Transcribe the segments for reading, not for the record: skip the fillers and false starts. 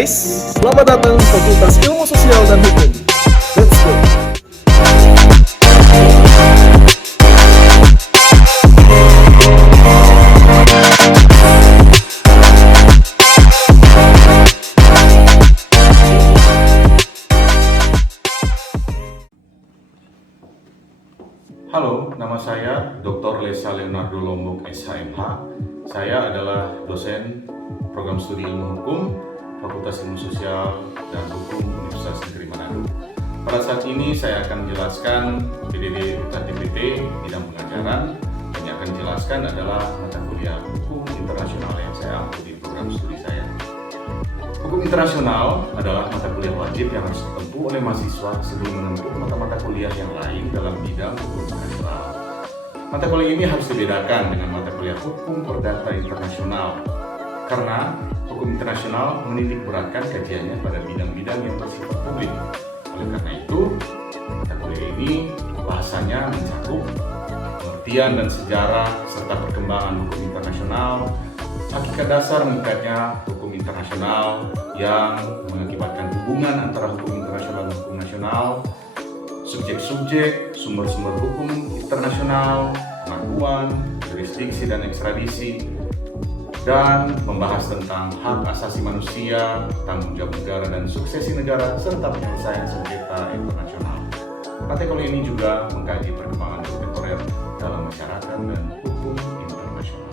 guys, selamat datang di Fakultas Ilmu Sosial dan Hukum. Let's go! Halo, nama saya Dr. Lesa Leonardo Lombok SHMH. Saya adalah dosen program studi ilmu hukum Fakultas Ilmu Sosial dan Hukum Universitas Negeri Manado. Pada saat ini saya akan menjelaskan PDD UKTBT bidang pengajaran. Dan yang akan dijelaskan adalah mata kuliah Hukum Internasional yang saya ambil di program studi saya. Hukum internasional adalah mata kuliah wajib yang harus ditempuh oleh mahasiswa sebelum menempuh mata-mata kuliah yang lain dalam bidang hukum internasional. Mata kuliah ini harus dibedakan dengan mata kuliah hukum perdata internasional, karena hukum internasional menitik beratkan kajiannya pada bidang-bidang yang bersifat publik. Oleh karena itu, mata kuliah ini bahasanya mencakup pengertian dan sejarah serta perkembangan hukum internasional, hakikat dasar mengikatnya hukum internasional yang mengakibatkan hubungan antara hukum internasional dan hukum nasional, subjek-subjek, sumber-sumber hukum internasional, pengakuan, jurisdiksi dan ekstradisi, dan membahas tentang hak asasi manusia, tanggung jawab negara dan suksesi negara, serta penyelesaian sengketa internasional. Mata kuliah ini juga mengkaji perkembangan kontemporer dalam masyarakat dan hukum internasional.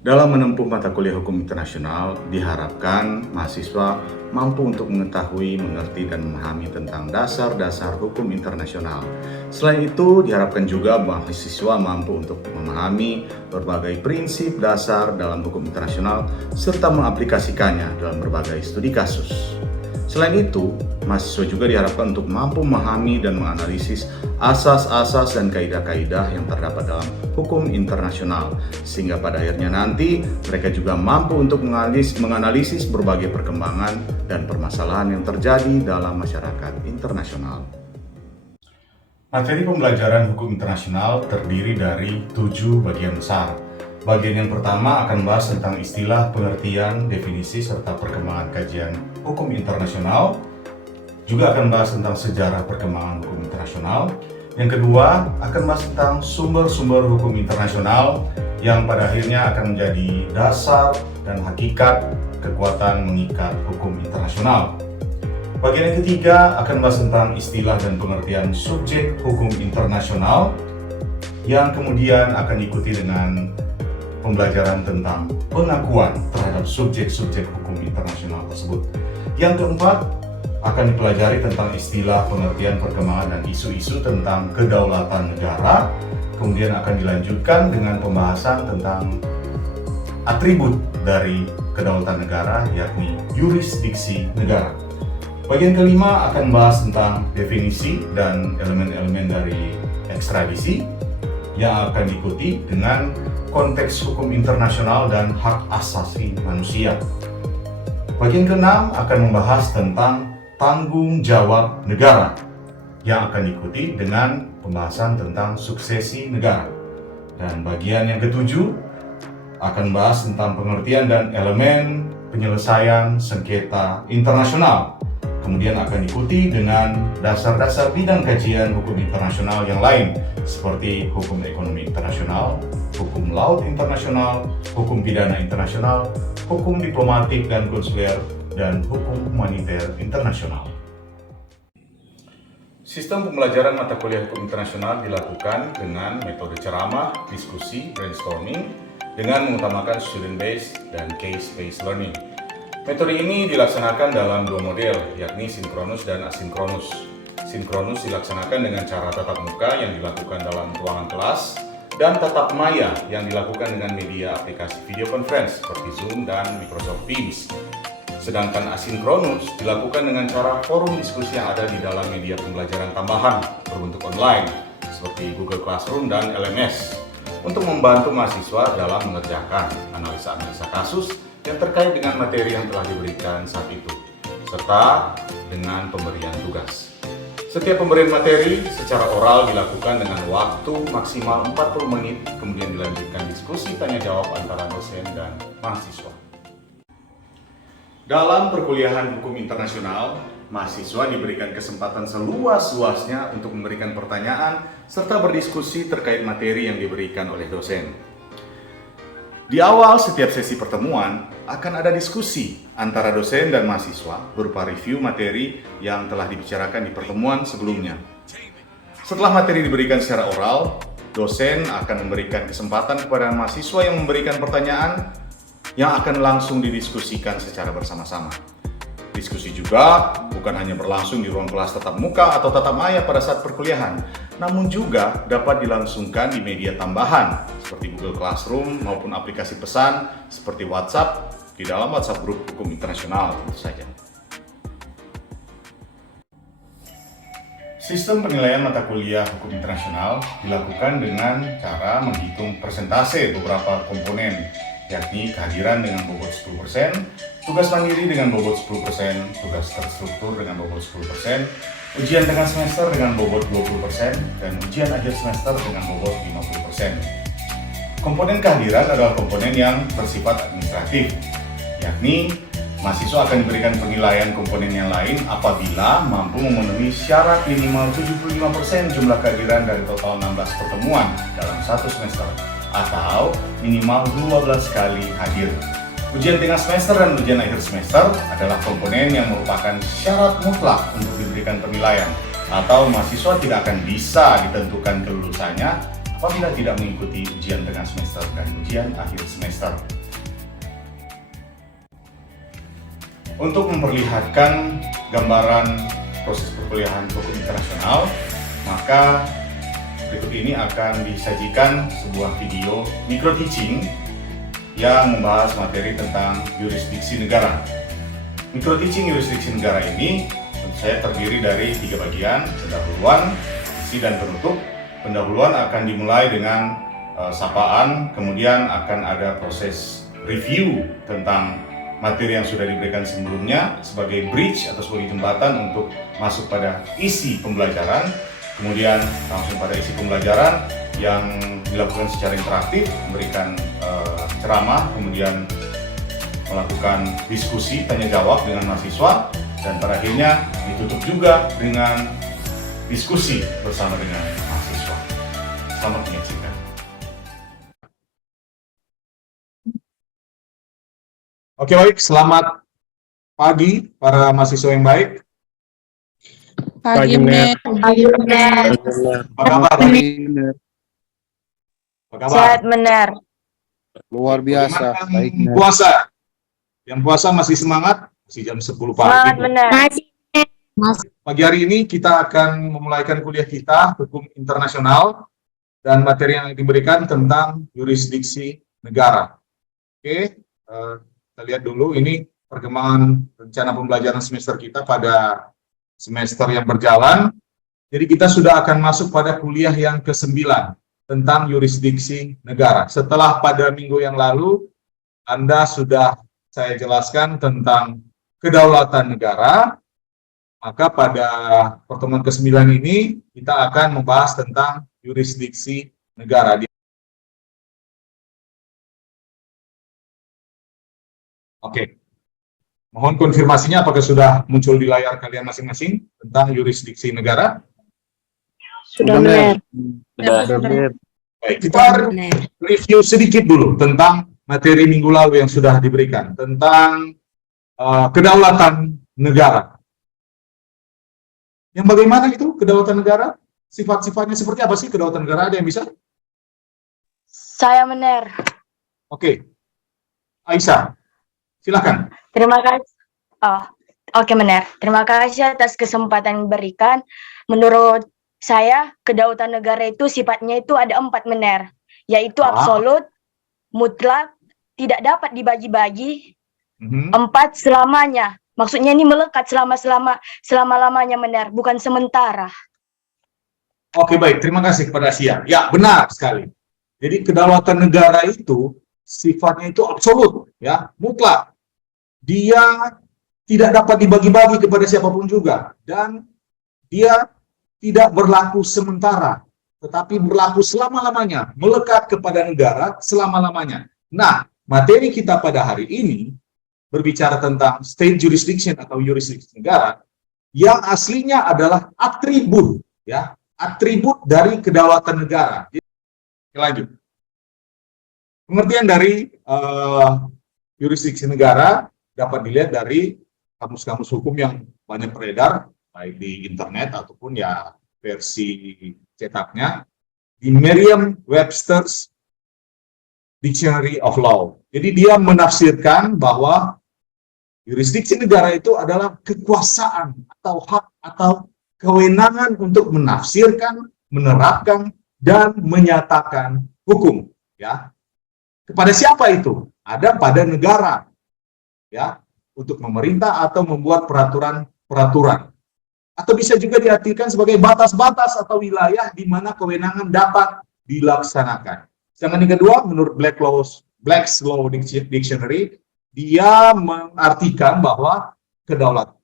Dalam menempuh mata kuliah hukum internasional, diharapkan mahasiswa mampu untuk mengetahui, mengerti, dan memahami tentang dasar-dasar hukum internasional. Selain itu, diharapkan juga mahasiswa mampu untuk memahami berbagai prinsip dasar dalam hukum internasional serta mengaplikasikannya dalam berbagai studi kasus. Selain itu, mahasiswa juga diharapkan untuk mampu memahami dan menganalisis asas-asas dan kaidah-kaidah yang terdapat dalam hukum internasional, sehingga pada akhirnya nanti mereka juga mampu untuk menganalisis berbagai perkembangan dan permasalahan yang terjadi dalam masyarakat internasional. Materi pembelajaran hukum internasional terdiri dari 7 bagian besar. Bagian yang pertama akan membahas tentang istilah, pengertian, definisi, serta perkembangan kajian hukum internasional. Juga akan membahas tentang sejarah perkembangan hukum internasional. Yang kedua akan membahas tentang sumber-sumber hukum internasional yang pada akhirnya akan menjadi dasar dan hakikat kekuatan mengikat hukum internasional. Bagian yang ketiga akan membahas tentang istilah dan pengertian subjek hukum internasional yang kemudian akan diikuti dengan pembelajaran tentang pengakuan terhadap subjek-subjek hukum internasional tersebut. Yang keempat, akan dipelajari tentang istilah, pengertian, perkembangan, dan isu-isu tentang kedaulatan negara. Kemudian akan dilanjutkan dengan pembahasan tentang atribut dari kedaulatan negara, yakni yurisdiksi negara. Bagian kelima akan membahas tentang definisi dan elemen-elemen dari ekstradisi yang akan diikuti dengan konteks hukum internasional dan hak asasi manusia. Bagian keenam akan membahas tentang tanggung jawab negara yang akan diikuti dengan pembahasan tentang suksesi negara. Dan bagian yang ketujuh akan membahas tentang pengertian dan elemen penyelesaian sengketa internasional. Kemudian akan diikuti dengan dasar-dasar bidang kajian hukum internasional yang lain seperti hukum ekonomi internasional, hukum laut internasional, hukum pidana internasional, hukum diplomatik dan konsuler, dan hukum humaniter internasional. Sistem pembelajaran mata kuliah hukum internasional dilakukan dengan metode ceramah, diskusi, brainstorming, dengan mengutamakan student-based dan case-based learning. Metode ini dilaksanakan dalam 2 model, yakni sinkronus dan asinkronus. Sinkronus dilaksanakan dengan cara tatap muka yang dilakukan dalam ruangan kelas, dan tatap maya yang dilakukan dengan media aplikasi video conference seperti Zoom dan Microsoft Teams. Sedangkan asinkronus dilakukan dengan cara forum diskusi yang ada di dalam media pembelajaran tambahan berbentuk online seperti Google Classroom dan LMS untuk membantu mahasiswa dalam mengerjakan analisa-analisa kasus yang terkait dengan materi yang telah diberikan saat itu, serta dengan pemberian tugas. Setiap pemberian materi secara oral dilakukan dengan waktu maksimal 40 menit, kemudian dilanjutkan diskusi tanya jawab antara dosen dan mahasiswa. Dalam perkuliahan hukum internasional, mahasiswa diberikan kesempatan seluas-luasnya untuk memberikan pertanyaan serta berdiskusi terkait materi yang diberikan oleh dosen. Di awal setiap sesi pertemuan, akan ada diskusi antara dosen dan mahasiswa berupa review materi yang telah dibicarakan di pertemuan sebelumnya. Setelah materi diberikan secara oral, dosen akan memberikan kesempatan kepada mahasiswa yang memberikan pertanyaan yang akan langsung didiskusikan secara bersama-sama. Diskusi juga bukan hanya berlangsung di ruang kelas tatap muka atau tatap maya pada saat perkuliahan, namun juga dapat dilangsungkan di media tambahan seperti Google Classroom maupun aplikasi pesan seperti WhatsApp di dalam WhatsApp grup hukum internasional tentu saja. Sistem penilaian mata kuliah hukum internasional dilakukan dengan cara menghitung persentase beberapa komponen, yakni kehadiran dengan bobot 10%, tugas mandiri dengan bobot 10%, tugas terstruktur dengan bobot 10%, ujian tengah semester dengan bobot 20%, dan ujian akhir semester dengan bobot 50%. Komponen kehadiran adalah komponen yang bersifat administratif, yakni mahasiswa akan diberikan penilaian komponen yang lain apabila mampu memenuhi syarat minimal 75% jumlah kehadiran dari total 16 pertemuan dalam satu semester, atau minimal 12 kali hadir. Ujian tengah semester dan ujian akhir semester adalah komponen yang merupakan syarat mutlak untuk diberikan penilaian, atau mahasiswa tidak akan bisa ditentukan kelulusannya apabila tidak mengikuti ujian tengah semester dan ujian akhir semester. Untuk memperlihatkan gambaran proses perkuliahan hukum internasional, maka berikut ini akan disajikan sebuah video micro teaching yang membahas materi tentang yurisdiksi negara. Micro teaching yurisdiksi negara ini tentu saja terdiri dari 3 bagian: pendahuluan, isi, dan penutup. Pendahuluan akan dimulai dengan sapaan, kemudian akan ada proses review tentang materi yang sudah diberikan sebelumnya sebagai bridge atau sebagai jembatan untuk masuk pada isi pembelajaran. Kemudian langsung pada isi pembelajaran yang dilakukan secara interaktif, memberikan ceramah, kemudian melakukan diskusi tanya jawab dengan mahasiswa, dan pada akhirnya ditutup juga dengan diskusi bersama dengan mahasiswa. Selamat menyaksikan. Oke, baik, selamat pagi para mahasiswa yang baik. Pagi, Mer. Pagi, Mener. Apa kabar? Apa kabar? Sehat, Mener. Luar biasa. Bagaimana Baik, Mer. puasa? Yang puasa masih semangat? Masih jam 10 Semangat, pagi. Mener. Pagi hari ini kita akan memulaikan kuliah kita hukum internasional dan materi yang diberikan tentang yurisdiksi negara. Oke, kita lihat dulu ini perkembangan rencana pembelajaran semester kita pada semester yang berjalan. Jadi kita sudah akan masuk pada kuliah yang ke-9 tentang yurisdiksi negara. Setelah pada minggu yang lalu Anda sudah saya jelaskan tentang kedaulatan negara, maka pada pertemuan ke-9 ini kita akan membahas tentang yurisdiksi negara. Oke. Mohon konfirmasinya apakah sudah muncul di layar kalian masing-masing tentang yurisdiksi negara? Sudah, Mener. Sudah, Mer. Baik, kita review sedikit dulu tentang materi minggu lalu yang sudah diberikan tentang kedaulatan negara. Yang bagaimana itu kedaulatan negara? Sifat-sifatnya seperti apa sih kedaulatan negara? Ada yang bisa? Saya, Mener. Oke. Aisyah, silakan. Terima kasih. Oke, Mener. Terima kasih atas kesempatan yang diberikan. Menurut saya, kedaulatan negara itu sifatnya itu ada 4, Mener. Yaitu absolut, mutlak, tidak dapat dibagi-bagi, 4 selamanya. Maksudnya ini melekat selama-lamanya, Mener, bukan sementara. Oke, baik. Terima kasih kepada Asia. Ya, benar sekali. Jadi kedaulatan negara itu sifatnya itu absolut, ya, mutlak. Dia tidak dapat dibagi-bagi kepada siapapun juga, dan dia tidak berlaku sementara, tetapi berlaku selama-lamanya, melekat kepada negara selama-lamanya. Nah, materi kita pada hari ini berbicara tentang state jurisdiction atau jurisdiksi negara, yang aslinya adalah atribut, ya, atribut dari kedaulatan negara. Jadi, lanjut. Pengertian dari jurisdiksi negara dapat dilihat dari kamus-kamus hukum yang banyak beredar, baik di internet ataupun ya versi cetaknya, di Merriam-Webster's Dictionary of Law. Jadi dia menafsirkan bahwa jurisdiksi negara itu adalah kekuasaan atau hak atau kewenangan untuk menafsirkan, menerapkan, dan menyatakan hukum. Ya, kepada siapa itu? Ada pada negara, ya, untuk memerintah atau membuat peraturan-peraturan. Atau bisa juga diartikan sebagai batas-batas atau wilayah di mana kewenangan dapat dilaksanakan. Sedangkan yang kedua, menurut Black's Law Dictionary, dia mengartikan bahwa kedaulatan,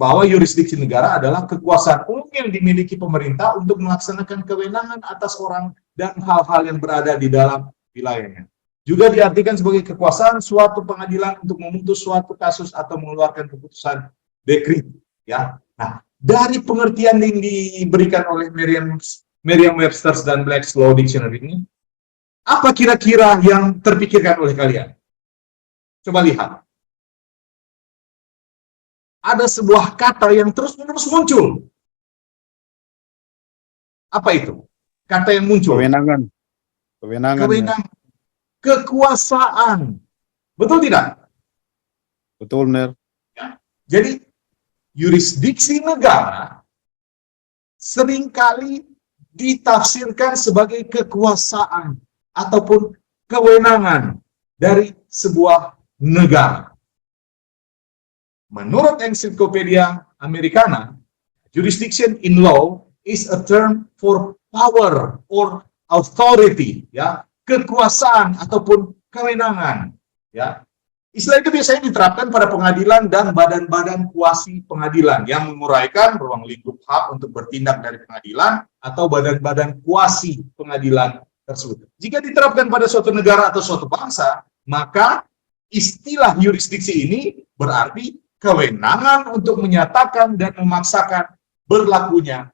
bahwa jurisdiksi negara adalah kekuasaan umum yang dimiliki pemerintah untuk melaksanakan kewenangan atas orang dan hal-hal yang berada di dalam wilayahnya. Juga diartikan sebagai kekuasaan suatu pengadilan untuk memutus suatu kasus atau mengeluarkan keputusan dekret. Ya, nah, dari pengertian yang diberikan oleh Merriam-Webster's dan Black's Law Dictionary ini, apa kira-kira yang terpikirkan oleh kalian? Coba lihat. Ada sebuah kata yang terus-menerus muncul. Apa itu? Kata yang muncul. Kewenangan. Kewenangan. Kewenangan. Kekuasaan. Betul tidak? Betul, Ner. Jadi, jurisdiksi negara seringkali ditafsirkan sebagai kekuasaan ataupun kewenangan dari sebuah negara. Menurut Encyclopedia Americana, jurisdiction in law is a term for power or authority, ya, kekuasaan ataupun kewenangan, ya. Istilah itu biasanya diterapkan pada pengadilan dan badan-badan kuasi pengadilan yang menguraikan ruang lingkup hak untuk bertindak dari pengadilan atau badan-badan kuasi pengadilan tersebut. Jika diterapkan pada suatu negara atau suatu bangsa, maka istilah jurisdiksi ini berarti kewenangan untuk menyatakan dan memaksakan berlakunya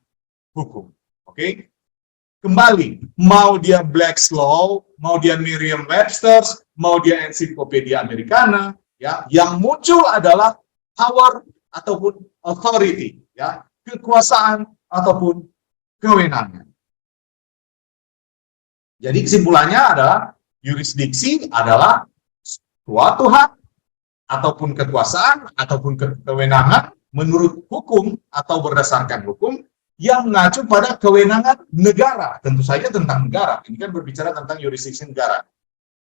hukum. Oke? Kembali, mau dia Black's Law, mau dia Merriam-Webster's, mau dia Encyclopedia Americana, ya, yang muncul adalah power ataupun authority, ya, kekuasaan ataupun kewenangan. Jadi kesimpulannya adalah jurisdiksi adalah suatu hak ataupun kekuasaan ataupun kewenangan menurut hukum atau berdasarkan hukum yang mengacu pada kewenangan negara. Tentu saja tentang negara. Ini kan berbicara tentang jurisdiksi negara.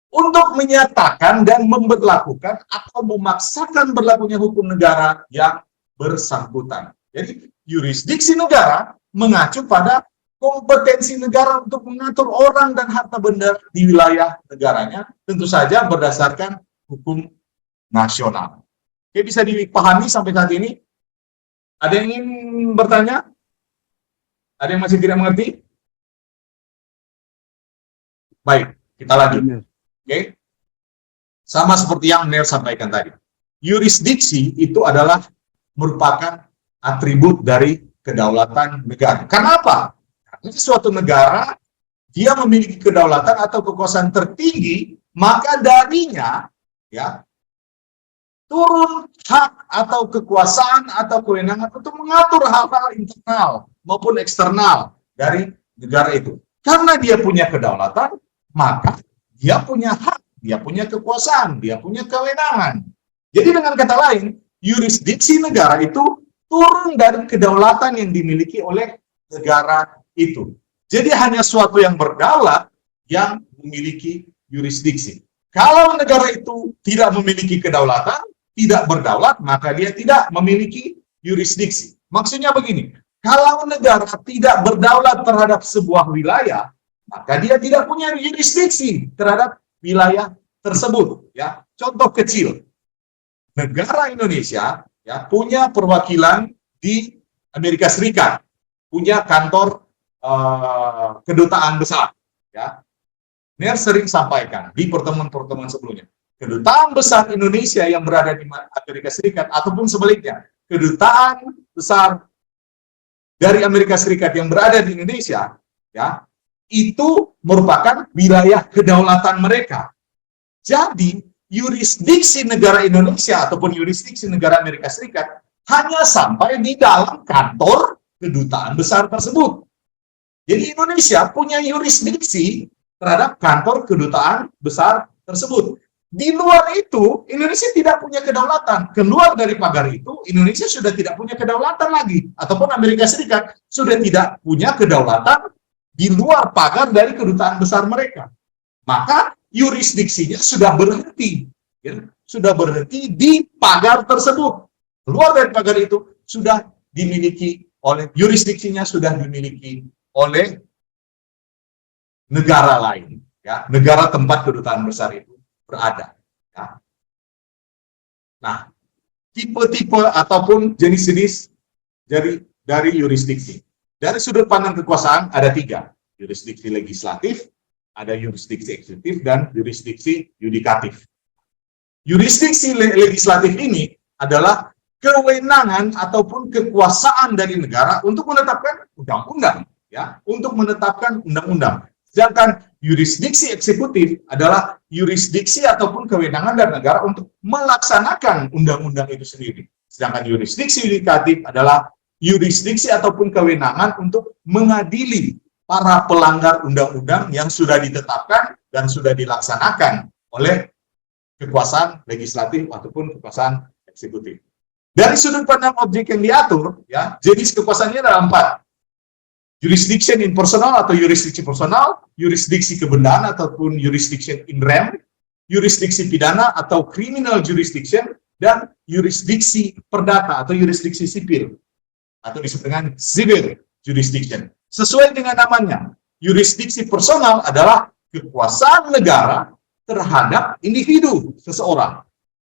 Untuk menyatakan dan memberlakukan atau memaksakan berlakunya hukum negara yang bersangkutan. Jadi, jurisdiksi negara mengacu pada kompetensi negara untuk mengatur orang dan harta benda di wilayah negaranya, tentu saja berdasarkan hukum nasional. Oke, bisa dipahami sampai saat ini? Ada yang ingin bertanya? Ada yang masih tidak mengerti? Baik, kita lanjut. Oke. Sama seperti yang Ner sampaikan tadi. Jurisdiksi itu adalah merupakan atribut dari kedaulatan negara. Kenapa? Karena suatu negara dia memiliki kedaulatan atau kekuasaan tertinggi, maka darinya ya turun hak atau kekuasaan atau kewenangan untuk mengatur hal-hal internal maupun eksternal dari negara itu. Karena dia punya kedaulatan, maka dia punya hak, dia punya kekuasaan, dia punya kewenangan. Jadi dengan kata lain, jurisdiksi negara itu turun dari kedaulatan yang dimiliki oleh negara itu. Jadi hanya suatu yang berdaulat yang memiliki jurisdiksi. Kalau negara itu tidak memiliki kedaulatan, tidak berdaulat, maka dia tidak memiliki jurisdiksi. Maksudnya begini, kalau negara tidak berdaulat terhadap sebuah wilayah, maka dia tidak punya jurisdiksi terhadap wilayah tersebut. Ya, contoh kecil, negara Indonesia ya punya perwakilan di Amerika Serikat, punya kantor kedutaan besar. Ya, Ner sering sampaikan di pertemuan-pertemuan sebelumnya, kedutaan besar Indonesia yang berada di Amerika Serikat ataupun sebaliknya, kedutaan besar dari Amerika Serikat yang berada di Indonesia, ya, itu merupakan wilayah kedaulatan mereka. Jadi, yurisdiksi negara Indonesia ataupun yurisdiksi negara Amerika Serikat hanya sampai di dalam kantor kedutaan besar tersebut. Jadi Indonesia punya yurisdiksi terhadap kantor kedutaan besar tersebut. Di luar itu, Indonesia tidak punya kedaulatan. Keluar dari pagar itu, Indonesia sudah tidak punya kedaulatan lagi. Ataupun Amerika Serikat sudah tidak punya kedaulatan di luar pagar dari kedutaan besar mereka. Maka yurisdiksinya sudah berhenti. Ya, sudah berhenti di pagar tersebut. Keluar dari pagar itu sudah dimiliki oleh, yurisdiksinya sudah dimiliki oleh negara lain, ya, negara tempat kedutaan besar itu berada. Ya. Nah, tipe-tipe ataupun jenis-jenis dari yurisdiksi. Dari sudut pandang kekuasaan ada 3, yurisdiksi legislatif, ada yurisdiksi eksekutif, dan yurisdiksi yudikatif. Yurisdiksi legislatif ini adalah kewenangan ataupun kekuasaan dari negara untuk menetapkan undang-undang, ya, untuk menetapkan undang-undang. Sedangkan yurisdiksi eksekutif adalah yurisdiksi ataupun kewenangan dari negara untuk melaksanakan undang-undang itu sendiri. Sedangkan yurisdiksi yudikatif adalah yurisdiksi ataupun kewenangan untuk mengadili para pelanggar undang-undang yang sudah ditetapkan dan sudah dilaksanakan oleh kekuasaan legislatif ataupun kekuasaan eksekutif. Dari sudut pandang objek yang diatur, ya, jenis kekuasaannya ada 4. Jurisdiction in personal atau yurisdiksi personal, yurisdiksi kebendaan ataupun jurisdiction in rem, yurisdiksi pidana atau criminal jurisdiction, dan yurisdiksi perdata atau yurisdiksi sipil atau disebut dengan civil jurisdiction. Sesuai dengan namanya, yurisdiksi personal adalah kekuasaan negara terhadap individu seseorang.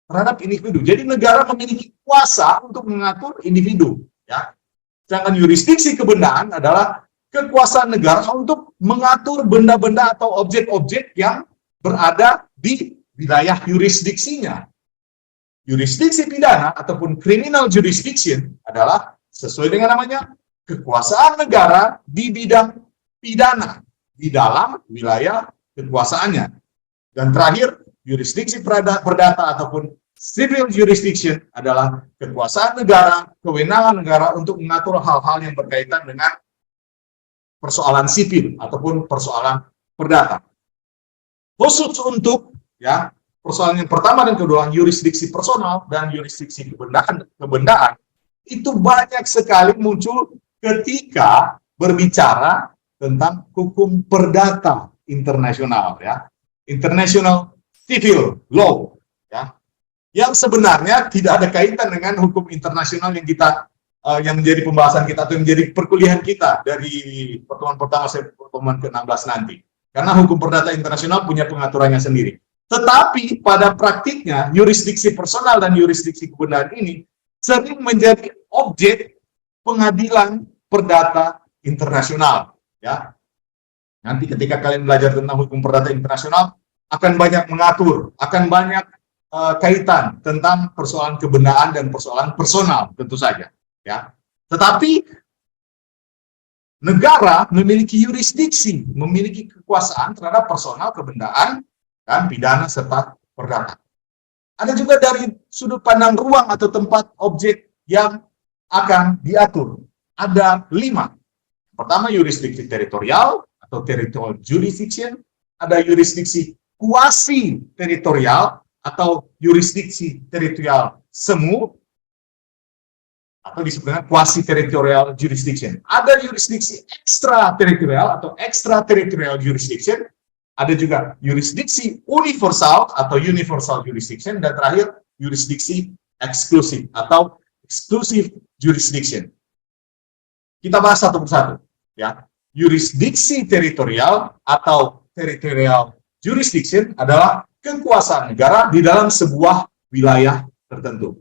Terhadap individu. Jadi negara memiliki kuasa untuk mengatur individu, ya. Sedangkan yurisdiksi kebendaan adalah kekuasaan negara untuk mengatur benda-benda atau objek-objek yang berada di wilayah yurisdiksinya. Yurisdiksi pidana ataupun criminal jurisdiction adalah sesuai dengan namanya kekuasaan negara di bidang pidana di dalam wilayah kekuasaannya. Dan terakhir, yurisdiksi perdata ataupun civil jurisdiction adalah kekuasaan negara, kewenangan negara untuk mengatur hal-hal yang berkaitan dengan persoalan sipil ataupun persoalan perdata. Khusus untuk, ya, persoalan yang pertama dan kedua, yurisdiksi personal dan yurisdiksi kebendaan itu banyak sekali muncul ketika berbicara tentang hukum perdata internasional, ya. International Civil Law, ya, yang sebenarnya tidak ada kaitan dengan hukum internasional yang kita yang menjadi pembahasan kita atau menjadi perkuliahan kita dari pertemuan pertama sampai pertemuan ke-16 nanti. Karena hukum perdata internasional punya pengaturannya sendiri. Tetapi pada praktiknya yurisdiksi personal dan yurisdiksi kebendaan ini sering menjadi objek pengadilan perdata internasional, ya. Nanti ketika kalian belajar tentang hukum perdata internasional, akan banyak mengatur, akan banyak kaitan tentang persoalan kebendaan dan persoalan personal, tentu saja. Ya. Tetapi negara memiliki yurisdiksi, memiliki kekuasaan terhadap personal, kebendaan, dan pidana serta perdata. Ada juga dari sudut pandang ruang atau tempat objek yang akan diatur. Ada 5. Pertama, yurisdiksi teritorial atau territorial jurisdiction, ada yurisdiksi kuasi teritorial atau yurisdiksi teritorial semu atau disebut dengan quasi teritorial jurisdiction. Ada yurisdiksi ekstra teritorial atau extra teritorial jurisdiction, ada juga yurisdiksi universal atau universal jurisdiction, dan terakhir yurisdiksi eksklusif atau exclusive jurisdiction. Kita bahas satu persatu, ya. Yurisdiksi teritorial atau territorial jurisdiction adalah kekuasaan negara di dalam sebuah wilayah tertentu.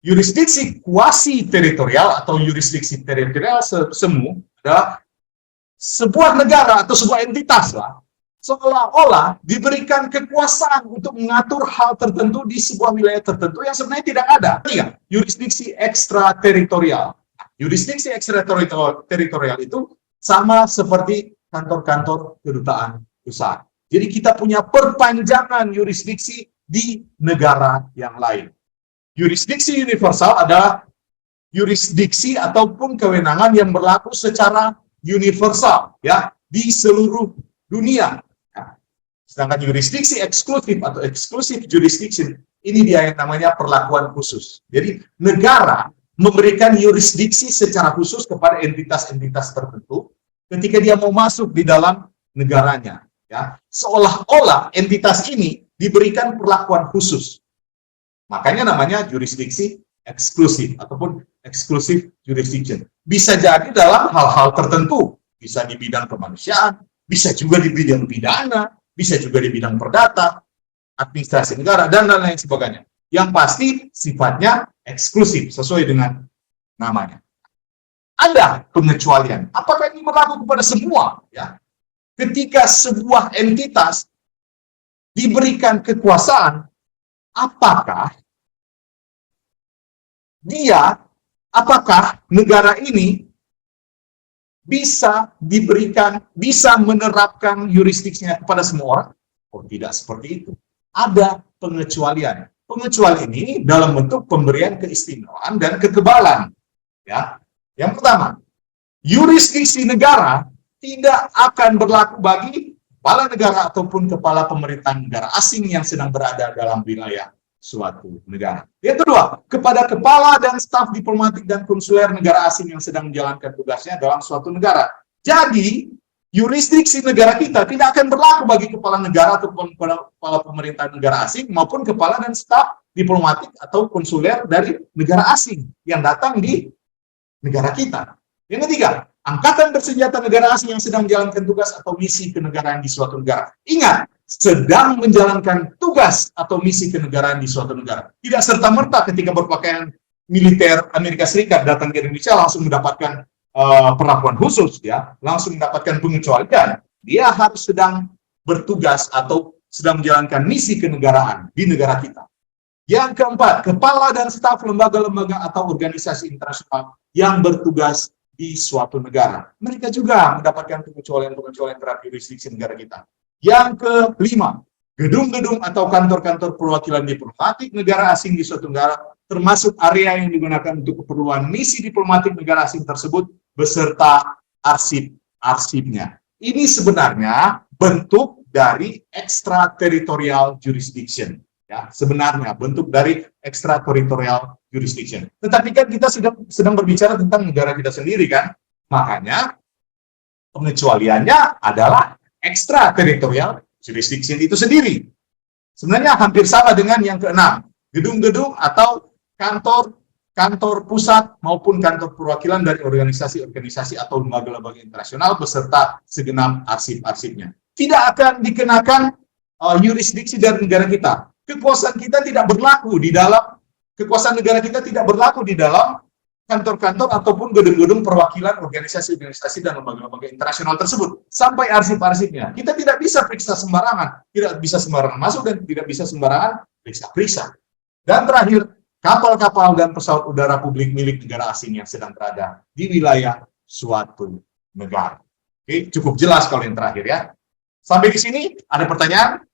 Yurisdiksi kuasi teritorial atau yurisdiksi teritorial semu adalah sebuah negara atau sebuah entitas lah, seolah-olah diberikan kekuasaan untuk mengatur hal tertentu di sebuah wilayah tertentu yang sebenarnya tidak ada. Tiga, yurisdiksi ekstrateritorial. Yurisdiksi ekstrateritorial itu sama seperti kantor-kantor kedutaan besar. Jadi kita punya perpanjangan yurisdiksi di negara yang lain. Yurisdiksi universal adalah yurisdiksi ataupun kewenangan yang berlaku secara universal ya di seluruh dunia. Sedangkan yurisdiksi eksklusif atau exclusive jurisdiction, ini dia yang namanya perlakuan khusus. Jadi negara memberikan yurisdiksi secara khusus kepada entitas-entitas tertentu ketika dia mau masuk di dalam negaranya. Ya, seolah-olah entitas ini diberikan perlakuan khusus. Makanya namanya jurisdiksi eksklusif ataupun exclusive jurisdiction. Bisa jadi dalam hal-hal tertentu, bisa di bidang kemanusiaan, bisa juga di bidang pidana, bisa juga di bidang perdata, administrasi negara, dan lain-lain sebagainya. Yang pasti sifatnya eksklusif, sesuai dengan namanya. Ada pengecualian. Apakah ini berlaku kepada semua? Ya. Ketika sebuah entitas diberikan kekuasaan, apakah negara ini bisa menerapkan yurisdiksinya kepada semua orang? Oh, tidak seperti itu. Ada pengecualian. Pengecualian ini dalam bentuk pemberian keistimewaan dan kekebalan. Ya. Yang pertama, yurisdiksi negara tidak akan berlaku bagi kepala negara ataupun kepala pemerintahan negara asing yang sedang berada dalam wilayah suatu negara. Yang kedua, kepada kepala dan staf diplomatik dan konsuler negara asing yang sedang menjalankan tugasnya dalam suatu negara. Jadi, yurisdiksi negara kita tidak akan berlaku bagi kepala negara atau kepala pemerintahan negara asing maupun kepala dan staf diplomatik atau konsuler dari negara asing yang datang di negara kita. Yang ketiga, angkatan bersenjata negara asing yang sedang menjalankan tugas atau misi kenegaraan di suatu negara. Ingat, sedang menjalankan tugas atau misi kenegaraan di suatu negara. Tidak serta-merta ketika berpakaian militer Amerika Serikat datang ke Indonesia langsung mendapatkan perlakuan khusus, ya, langsung mendapatkan pengecualian. Dia harus sedang bertugas atau sedang menjalankan misi kenegaraan di negara kita. Yang keempat, kepala dan staf lembaga-lembaga atau organisasi internasional yang bertugas di suatu negara. Mereka juga mendapatkan pengecualian-pengecualian terhadap jurisdiksi negara kita. Yang kelima, gedung-gedung atau kantor-kantor perwakilan diplomatik negara asing di suatu negara, termasuk area yang digunakan untuk keperluan misi diplomatik negara asing tersebut, beserta arsip-arsipnya. Ini sebenarnya bentuk dari extraterritorial jurisdiction. Ya, sebenarnya bentuk dari extraterritorial jurisdiction. Tetapi kan kita sedang berbicara tentang negara kita sendiri kan, makanya pengecualiannya adalah extraterritorial jurisdiction itu sendiri. Sebenarnya hampir sama dengan yang keenam, gedung-gedung atau kantor pusat maupun kantor perwakilan dari organisasi-organisasi atau lembaga-lembaga internasional beserta segenap arsip-arsipnya. Tidak akan dikenakan yurisdiksi dari negara kita. Kekuasaan kita tidak berlaku di dalam kantor-kantor ataupun gedung-gedung perwakilan organisasi-organisasi dan lembaga-lembaga internasional tersebut sampai arsip-arsipnya. Kita tidak bisa periksa sembarangan, tidak bisa sembarangan masuk dan tidak bisa sembarangan periksa. Dan terakhir, kapal-kapal dan pesawat udara publik milik negara asing yang sedang berada di wilayah suatu negara. Oke, cukup jelas kalau yang terakhir ya. Sampai di sini ada pertanyaan?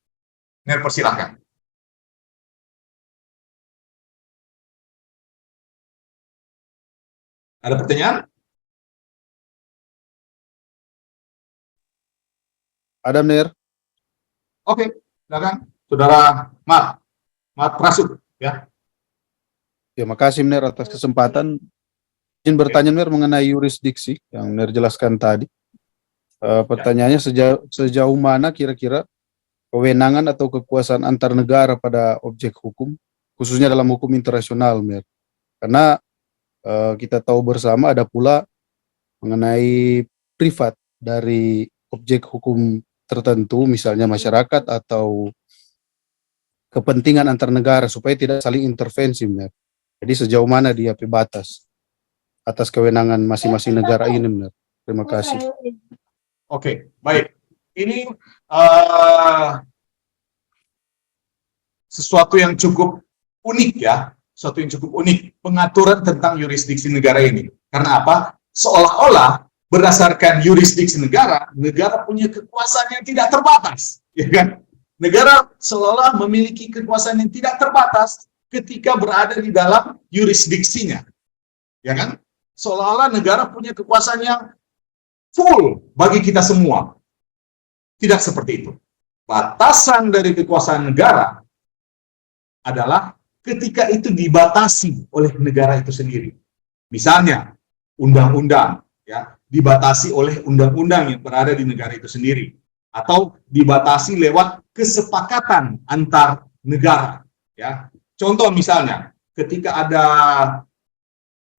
Persilahkan. Ada pertanyaan? Ada, Ner. Oke, silakan. Saudara Mat Prasut, ya. Ya, makasih, Ner, atas kesempatan. Izin bertanya, Ner, mengenai yurisdiksi yang Ner jelaskan tadi. Pertanyaannya sejauh mana kira-kira kewenangan atau kekuasaan antar negara pada objek hukum, khususnya dalam hukum internasional, Ner. Karena kita tahu bersama ada pula mengenai privat dari objek hukum tertentu, misalnya masyarakat atau kepentingan antar negara supaya tidak saling intervensi, benar. Jadi sejauh mana dia batas atas kewenangan masing-masing negara ini, benar. Terima kasih. Oke, baik. Ini eh, sesuatu yang cukup unik ya, sesuatu yang cukup unik pengaturan tentang yurisdiksi negara ini. Karena apa? Seolah-olah berdasarkan yurisdiksi negara, negara punya kekuasaan yang tidak terbatas, ya kan? Negara seolah memiliki kekuasaan yang tidak terbatas ketika berada di dalam yurisdiksinya, ya kan? Seolah-olah negara punya kekuasaan yang full bagi kita semua. Tidak seperti itu. Batasan dari kekuasaan negara adalah ketika itu dibatasi oleh negara itu sendiri. Misalnya, undang-undang ya dibatasi oleh undang-undang yang berada di negara itu sendiri, atau dibatasi lewat kesepakatan antar negara. Ya, contoh misalnya, ketika ada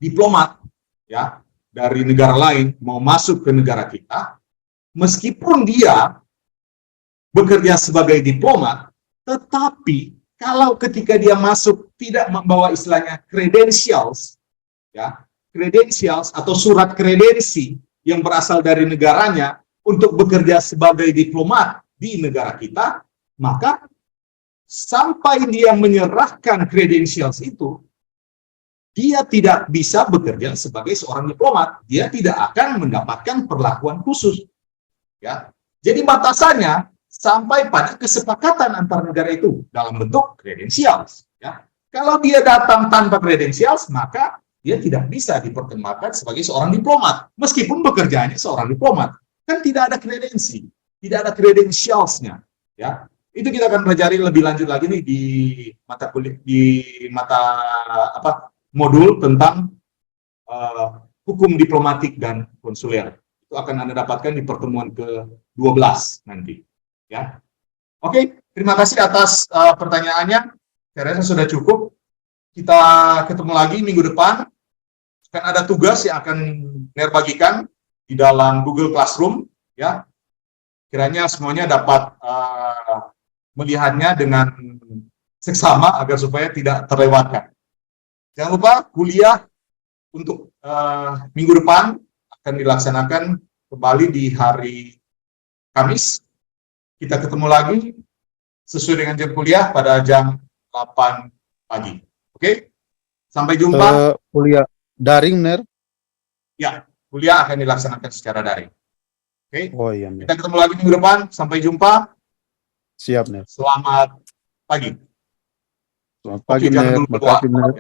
diplomat ya dari negara lain mau masuk ke negara kita, meskipun dia bekerja sebagai diplomat, tetapi kalau ketika dia masuk tidak membawa istilahnya credentials, ya, credentials atau surat kredensi yang berasal dari negaranya untuk bekerja sebagai diplomat di negara kita, maka sampai dia menyerahkan credentials itu, dia tidak bisa bekerja sebagai seorang diplomat. Dia tidak akan mendapatkan perlakuan khusus. Ya, jadi batasannya sampai pada kesepakatan antar negara itu dalam bentuk credentials. Ya, kalau dia datang tanpa credentials, maka dia tidak bisa dipertimbangkan sebagai seorang diplomat, meskipun bekerjanya seorang diplomat. Kan tidak ada kredensi, tidak ada credentials-nya. Ya, itu kita akan pelajari lebih lanjut lagi nih di mata kuliah, di mata modul tentang hukum diplomatik dan konsuler. Itu akan Anda dapatkan di pertemuan ke-12 nanti. Ya, oke, terima kasih atas pertanyaannya. Saya rasa sudah cukup. Kita ketemu lagi minggu depan. Akan ada tugas yang akan Ner bagikan di dalam Google Classroom. Ya, kiranya semuanya dapat melihatnya dengan seksama agar supaya tidak terlewatkan. Jangan lupa kuliah untuk minggu depan akan dilaksanakan kembali di hari Kamis. Kita ketemu lagi sesuai dengan jam kuliah pada jam 8 pagi. Oke? Sampai jumpa. Kuliah daring, Ner? Ya, kuliah akan dilaksanakan secara daring. Oke? Oh iya, Ner. Kita ketemu lagi minggu depan. Sampai jumpa. Siap, Ner. Selamat pagi. Selamat pagi, Oke, jangan Ner. dulu berdoa. Makasih, Ner.